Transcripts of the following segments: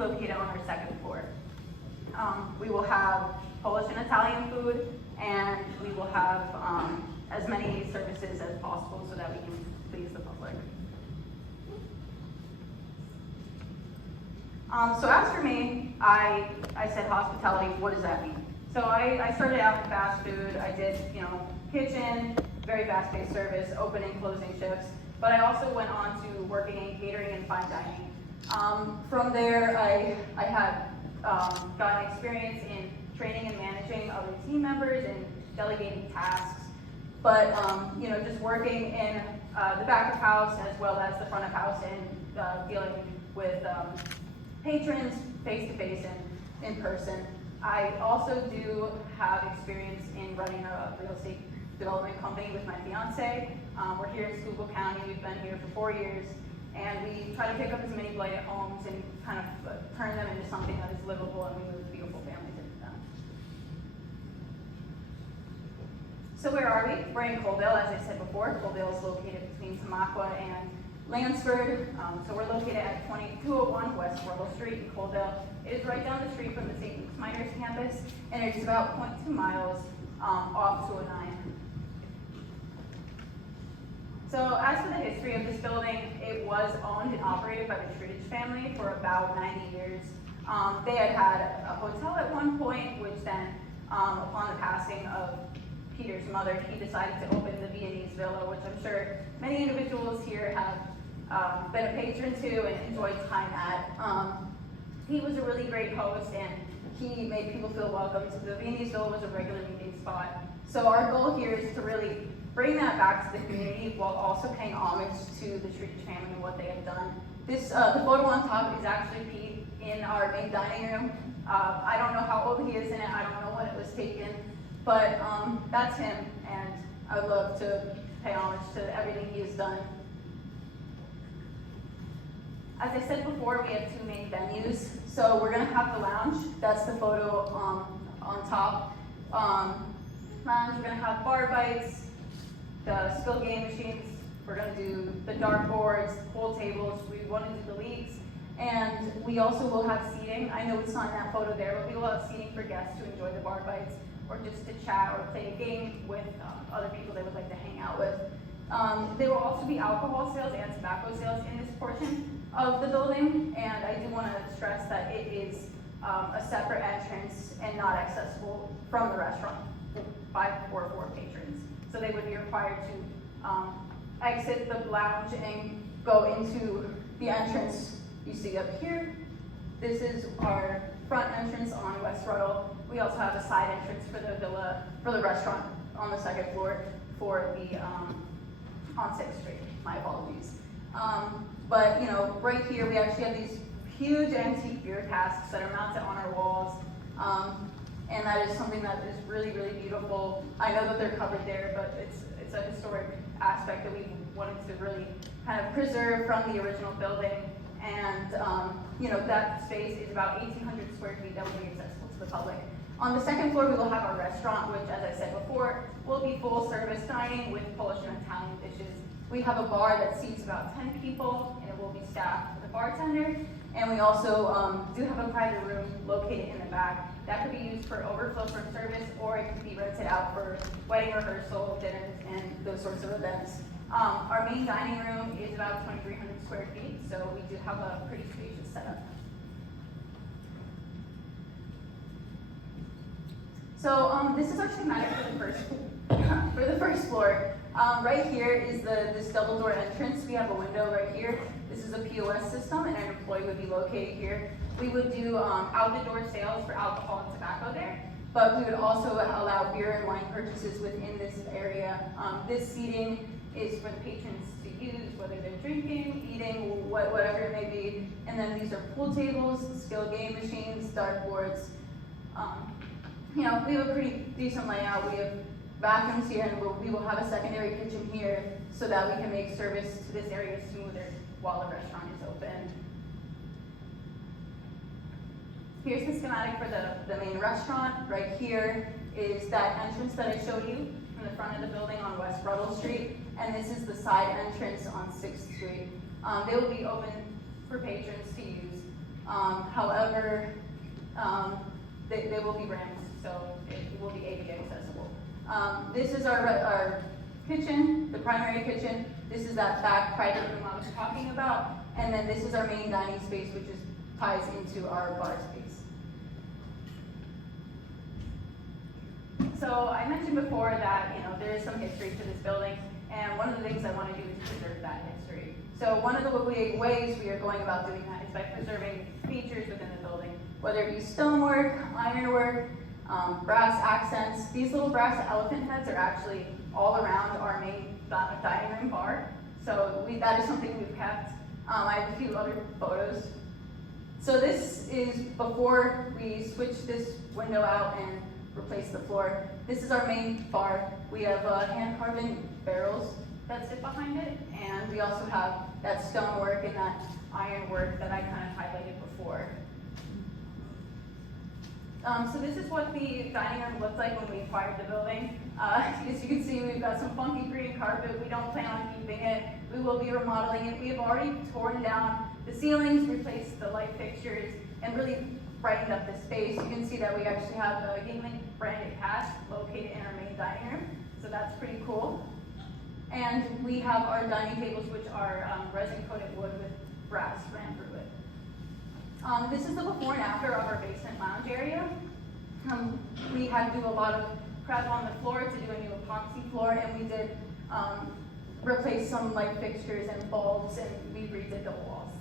located on our second floor. We will have Polish and Italian food, and we will have as many services as possible so that we can please the public. So as for me, I said hospitality, what does that mean? So I started out in fast food. I did, kitchen, very fast-paced service, opening, closing shifts. But I also went on to working in catering and fine dining. From there, I had gotten experience in training and managing other team members and delegating tasks. But just working in the back of house as well as the front of house and dealing with patrons face-to-face and in person. I also do have experience in running a real estate development company with my fiance. We're here in Schuylkill County. We've been here for 4 years, and we try to pick up as many blighted homes and kind of turn them into something that is livable, and we move beautiful families into them. So where are we? We're in Coalville, as I said before. Coalville is located between Tamaqua and Lansford. So we're located at 2201 West Russell Street in Coalville. It is right down the street from the St. Luke's Miners campus, and it's about 0.2 miles off 209. So as for the history of this building, it was owned and operated by the Trudge family for about 90 years. They had a hotel at one point, which then, upon the passing of Peter's mother, he decided to open the Viennese Villa, which I'm sure many individuals here have been a patron to and enjoyed time at. He was a really great host, and he made people feel welcome. So the Viennese Villa was a regular meeting spot. So our goal here is to really bring that back to the community while also paying homage to the Trudge family and what they have done. This, the photo on top is actually Pete in our main dining room. I don't know how old he is in it. I don't know when it was taken, but that's him, and I would love to pay homage to everything he has done. As I said before, we have two main venues. So we're gonna have the lounge. That's the photo on top. Lounge, we're gonna have bar bites, the skill game machines. We're gonna do the dartboards, pool tables. We want to do the leagues. And we also will have seating. I know it's not in that photo there, but we will have seating for guests to enjoy the bar bites or just to chat or play a game with other people they would like to hang out with. There will also be alcohol sales and tobacco sales in this portion of the building, and I do want to stress that it is a separate entrance and not accessible from the restaurant by or for patrons. So they would be required to exit the lounge and go into the entrance you see up here. This is our front entrance on West Ruddle. We also have a side entrance for the villa, for the restaurant on the second floor for the on 6th Street. My apologies. But right here we actually have these huge antique beer casks that are mounted on our walls, and that is something that is really, really beautiful. I know that they're covered there, but it's a historic aspect that we wanted to really kind of preserve from the original building. And that space is about 1,800 square feet that will be accessible to the public. On the second floor, we will have our restaurant, which, as I said before, will be full service dining with Polish and Italian dishes. We have a bar that seats about 10 people, and it will be staffed with a bartender. And we also do have a private room located in the back that could be used for overflow from service, or it could be rented out for wedding rehearsal, dinners, and those sorts of events. Our main dining room is about 2,300 square feet, so we do have a pretty spacious setup. So this is our schematic for the first floor. Right here is this double door entrance. We have a window right here. This is a POS system, and an employee would be located here. We would do out-the-door sales for alcohol and tobacco there, but we would also allow beer and wine purchases within this area. This seating is for the patrons to use, whether they're drinking, eating, whatever it may be. And then these are pool tables, skill game machines, dartboards. We have a pretty decent layout. We have bathrooms here, and we will have a secondary kitchen here so that we can make service to this area smoother while the restaurant is open. Here's the schematic for the main restaurant. Right here is that entrance that I showed you from the front of the building on West Ruddle Street, and this is the side entrance on 6th Street. They will be open for patrons to use. However, they will be ramps, so it will be ADA accessible. This is our kitchen, the primary kitchen. This is that back private room I was talking about. And then this is our main dining space, which ties into our bar space. So I mentioned before that there is some history to this building, and one of the things I want to do is preserve that history. So one of the ways we are going about doing that is by preserving features within the building, whether it be stonework, ironwork, brass accents. These little brass elephant heads are actually all around our main dining room bar. So that is something we've kept. I have a few other photos. So this is before we switched this window out and replaced the floor. This is our main bar. We have hand-carven barrels that sit behind it, and we also have that stonework and that ironwork that I kind of highlighted before. So this is what the dining room looked like when we acquired the building. As you can see, we've got some funky green carpet. We don't plan on keeping it. We will be remodeling it. We have already torn down the ceilings, replaced the light fixtures, and really brightened up the space. You can see that we actually have a Yingling branded cask located in our main dining room, so that's pretty cool. And we have our dining tables, which are resin-coated wood with brass ran through it. This is the before and after of our basement lounge area. We had to do a lot of prep on the floor to do a new epoxy floor, and we did replace some light fixtures and bulbs, and we redid the walls.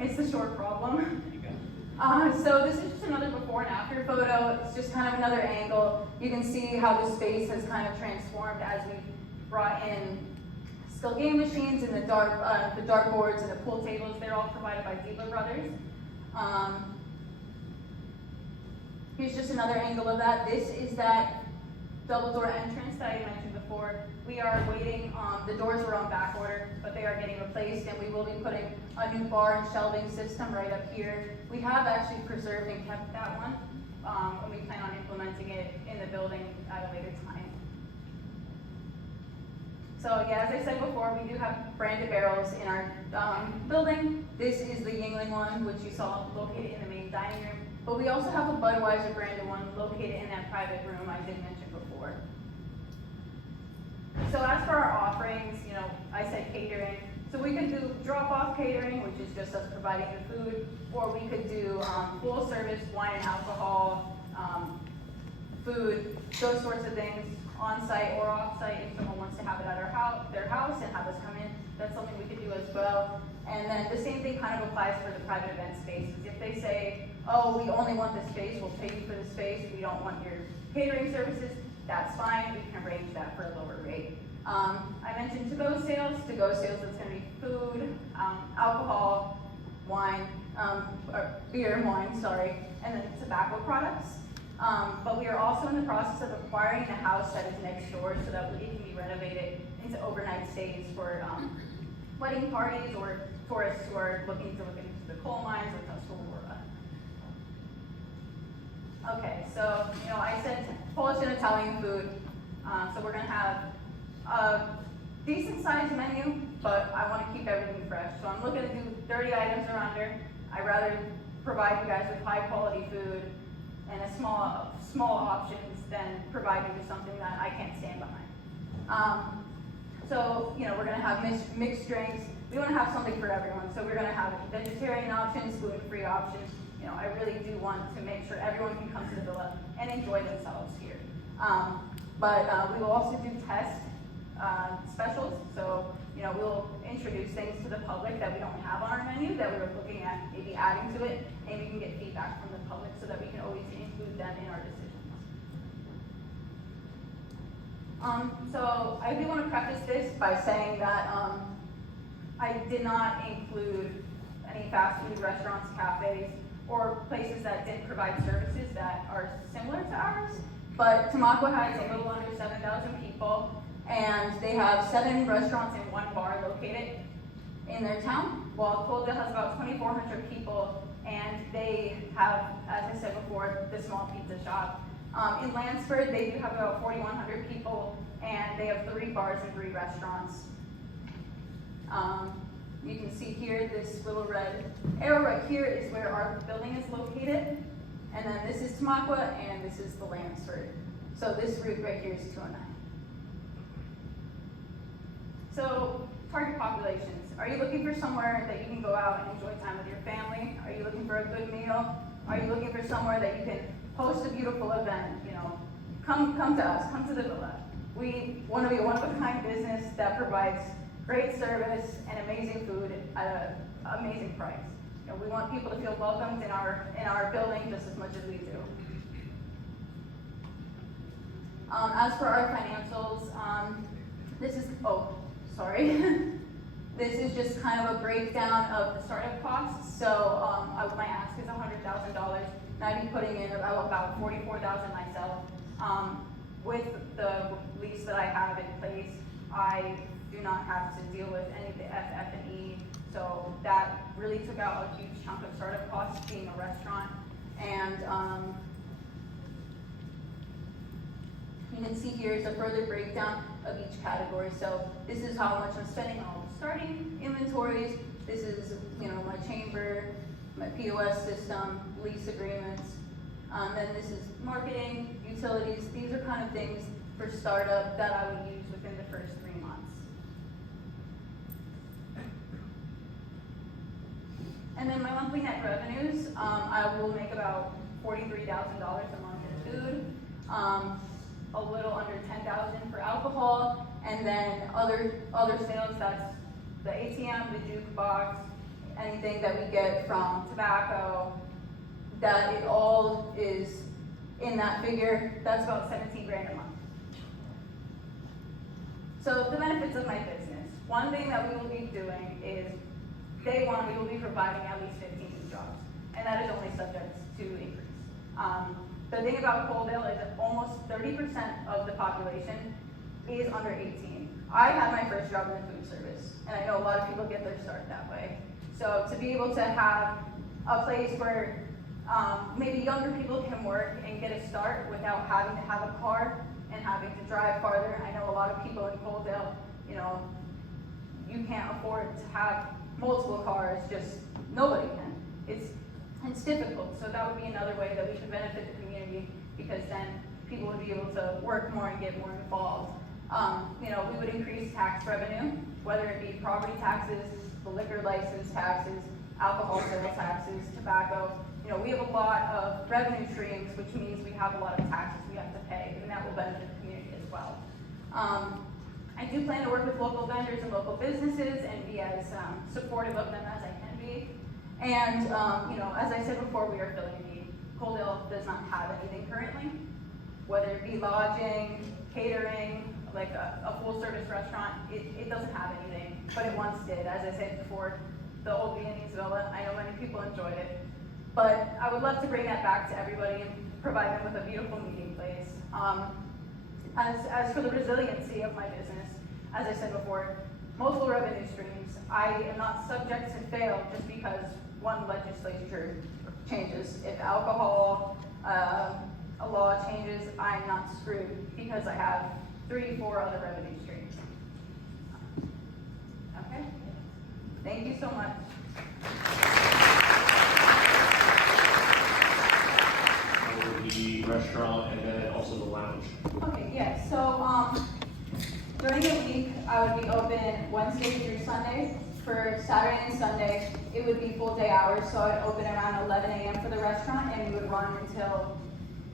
It's a short problem. So this is just another before and after photo. It's just kind of another angle. You can see how the space has kind of transformed as we brought in still game machines and the dartboards and the pool tables. They're all provided by Diebler Brothers. Here's just another angle of that. This is that double door entrance that I mentioned before. We are waiting, the doors were on back order, but they are getting replaced, and we will be putting a new bar and shelving system right up here. We have actually preserved and kept that one, and we plan on implementing it in the building at a later time. So yeah, as I said before, we do have branded barrels in our building. This is the Yingling one, which you saw located in the main dining room. But we also have a Budweiser branded one located in that private room I did mention before. So as for our offerings, I said catering. So we could do drop-off catering, which is just us providing the food, or we could do full service wine and alcohol, food, those sorts of things, on-site or off-site. If someone wants to have it at their house and have us come in, that's something we could do as well. And then the same thing kind of applies for the private event spaces. If they say, oh, we only want the space, we'll pay you for the space, we don't want your catering services, that's fine, we can arrange that for a lower rate. I mentioned to-go sales. To-go sales, that's going to be food, alcohol, wine, or beer and wine, sorry, and then tobacco products. But we are also in the process of acquiring the house that is next door so that it can be renovated into overnight stays for wedding parties or tourists who are looking to look into the coal mines or Tuscarora. Okay, so I said Polish and Italian food. So we're going to have a decent sized menu, but I want to keep everything fresh. So I'm looking to do 30 items or under. I'd rather provide you guys with high quality food and a small options than provide you with something that I can't stand behind. So we're going to have mixed drinks. We want to have something for everyone. So we're going to have vegetarian options, gluten-free options. I really do want to make sure everyone can come to the villa and enjoy themselves here. But we will also do test specials. So we'll introduce things to the public that we don't have on our menu that we were looking at maybe adding to it, and we can get feedback from the public so that we can always include them in our decisions. So I do want to preface this by saying that I did not include any fast food restaurants, cafes, or places that didn't provide services that are similar to ours. But Tamaqua has a little under 7,000 people, and they have 7 restaurants and 1 bar located in their town, while Coaldale has about 2,400 people and they have, as I said before, the small pizza shop. In Lansford, they do have about 4,100 people, and they have 3 bars and 3 restaurants. You can see here, this little red arrow right here is where our building is located, and then this is Tamaqua, and this is the Lansford. So this route right here is 209. So, target populations. Are you looking for somewhere that you can go out and enjoy time with your family? Are you looking for a good meal? Are you looking for somewhere that you can host a beautiful event? You know, come to us, come to the villa. We want to be a one-of-a-kind business that provides great service and amazing food at an amazing price. You know, we want people to feel welcomed in our building just as much as we do. As for our financials, this is this is just kind of a breakdown of the startup costs. So my ask is $100,000, and I'd be putting in about $44,000 myself. With the lease that I have in place, I do not have to deal with any of the FF&E. So that really took out a huge chunk of startup costs being a restaurant. And you can see here is a further breakdown of each category. So this is how much I'm spending on all the starting inventories. This is, you know, my chamber, my POS system, lease agreements. Then this is marketing, utilities. These are kind of things for startup that I would use within the first 3 months. And then my monthly net revenues, I will make about $43,000 a month in food, a little under $10,000 for alcohol, and then other sales, that's the ATM, the jukebox, anything that we get from tobacco, that it all is in that figure. That's about 17 grand a month. So the benefits of my business. One thing that we will be doing is, day one, we will be providing at least 15 new jobs, and that is only subject to increase. The thing about Coaldale is that almost 30% of the population is under 18. I had my first job in the food service, and I know a lot of people get their start that way. So to be able to have a place where maybe younger people can work and get a start without having to have a car and having to drive farther. I know a lot of people in Coaldale, you know, you can't afford to have multiple cars, just nobody can. It's difficult, so that would be another way that we could benefit the community, because then people would be able to work more and get more involved. You know, we would increase tax revenue, whether it be property taxes, the liquor license taxes, alcohol sales taxes, tobacco. You know, we have a lot of revenue streams, which means we have a lot of taxes we have to pay, and that will benefit the community as well. I do plan to work with local vendors and local businesses and be as supportive of them as I can be. And, you know, as I said before, we are filling a need. Coaldale does not have anything currently, whether it be lodging, catering, like a full-service restaurant. It doesn't have anything, but it once did. As I said before, the old Viennese Villa, I know many people enjoyed it. But I would love to bring that back to everybody and provide them with a beautiful meeting place. As for the resiliency of my business, as I said before, multiple revenue streams. I am not subject to fail just because one legislature changes. If alcohol, a law changes, I'm not screwed because I have 3-4 other revenue streams. Okay, thank you so much. The restaurant and then also the lounge. Okay, yeah, so during the week, I would be open Wednesday through Sunday. For Saturday and Sunday, it would be full day hours, so I'd open around 11 a.m. for the restaurant, and we would run until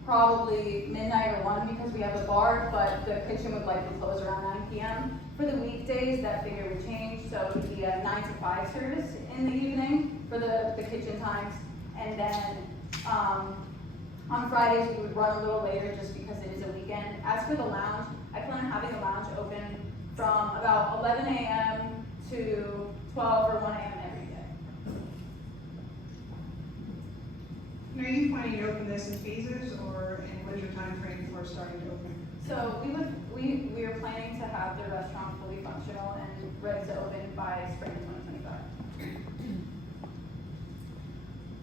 probably midnight or 1 because we have a bar, but the kitchen would likely close around 9 p.m. For the weekdays, that figure would change, so it would be a 9 to 5 service in the evening for the kitchen times, and then on Fridays, we would run a little later just because it is a weekend. As for the lounge, I plan on having the lounge open from about 11 a.m. to 12 or 1 a.m. every day. And are you planning to open this in phases, or what is your time frame for starting to open? So we are planning to have the restaurant fully functional and ready to open by spring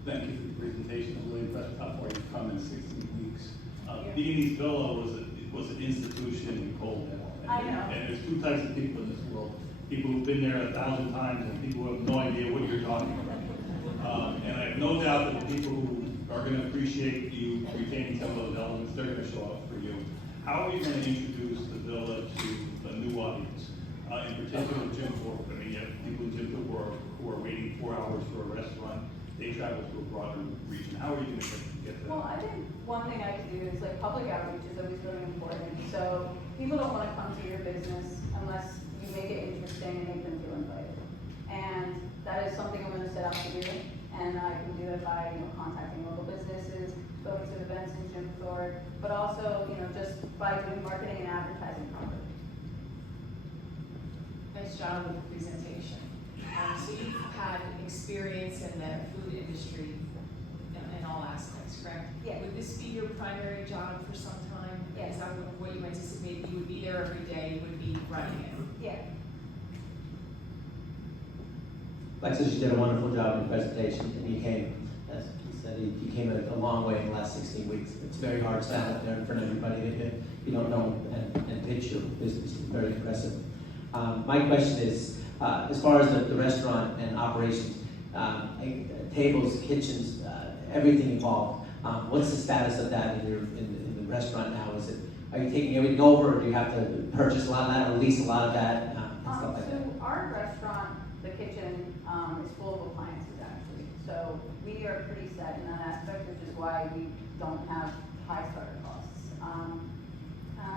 2025. Thank you for the presentation. I'm really impressed how far you've come in 16 weeks. Yeah. Viennese Villa was an institution in Coldale. I know. And there's two types of people in this world. People who've been there 1,000 times and people who have no idea what you're talking about. And I have no doubt that the people who are going to appreciate you retaining some of those elements, they're going to show up for you. How are you going to introduce the villa to a new audience? In particular, Jim Thorpe. I mean, you have people in Jim Thorpe who are waiting 4 hours for a restaurant. They travel to a broader region. How are you going to get to that? Well, I think one thing I could do is like public outreach is always really important. So people don't want to come to your business unless you make it interesting and make them feel invited. And that is something I'm going to set out to do. And I can do that by contacting local businesses, going to events in Jim Thorpe, but also just by doing marketing and advertising properly. Nice job with the presentation. So you've had experience in the food industry in all aspects, correct? Yeah. Would this be your primary job for some time? Yes. Is that what you anticipate? You would be there every day, you would be running it? Yeah. Like I said, she did a wonderful job in the presentation, and you came, as he said, you came a long way in the last 16 weeks. It's very hard to stand up there in front of everybody if you don't know and pitch your business. It's very impressive. My question is, as far as the restaurant and operations, tables, kitchens, everything involved, what's the status of that in the restaurant now? Are you taking everything over, or do you have to purchase a lot of that, or lease a lot of that, and stuff like that? So our restaurant, the kitchen, is full of appliances actually. So we are pretty set in that aspect, which is why we don't have high starter costs.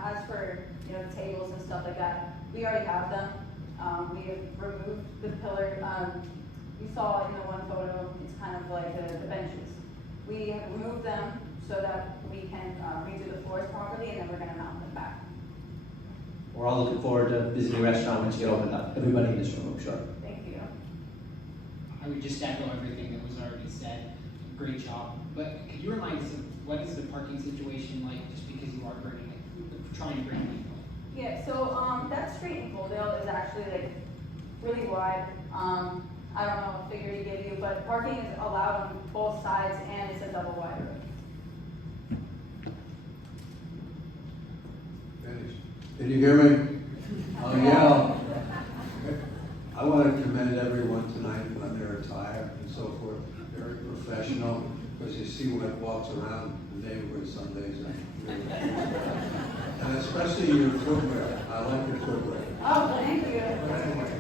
As for the tables and stuff like that, we already have them. We have removed the pillar. You saw in the one photo, it's kind of like the benches. We have removed them so that we can redo the floors properly, and then we're going to mount them back. We're all looking forward to visiting your restaurant once you get opened up. Everybody in this room, I'm sure. Thank you. I would just echo everything that was already said. Great job. But could you remind us of what is the parking situation like, just because you are trying to bring people? Yeah, so that street in Coaldale is actually like really wide. I don't know what figure to give you, but parking is allowed on both sides and it's a double wide road. Finished. Can you hear me? Oh, yeah. I want to commend everyone tonight on their attire and so forth. Very professional, because you see when it walks around the neighborhood some days. And especially your footwear. I like your footwear. Oh, thank you. But anyway.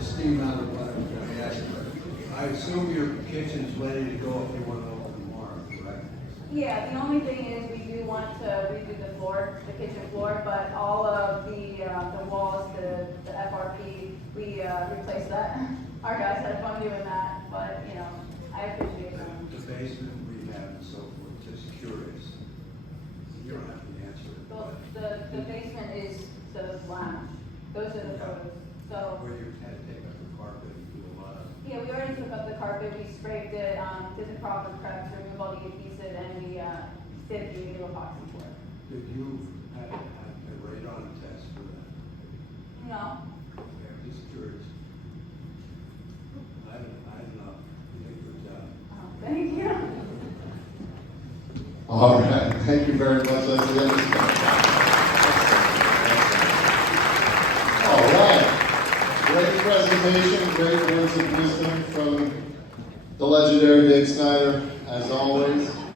Steam out of what I was going to ask you. I assume your kitchen's ready to go if you want to open tomorrow, correct? Yeah, the only thing is we do want to redo the floor, the kitchen floor, but all of the walls, the FRP, we replaced that. Our guys had fun doing that, but I appreciate them. The basement rehab and so forth, just curious. You don't have to answer it. but The basement is the lounge. Those are the photos. So Where you had to take up the carpet and do a lot of. yeah, we already took up the carpet, we scraped it, did the proper preps, removed all the adhesive, and we did the new epoxy floor. Did you have a radon test for that? No, Okay, I'm just curious. I don't know. You did a good job. thank you. All right, thank you very much, Leslie. All right, great presentation, great words of wisdom from the legendary Dave Snyder, as always.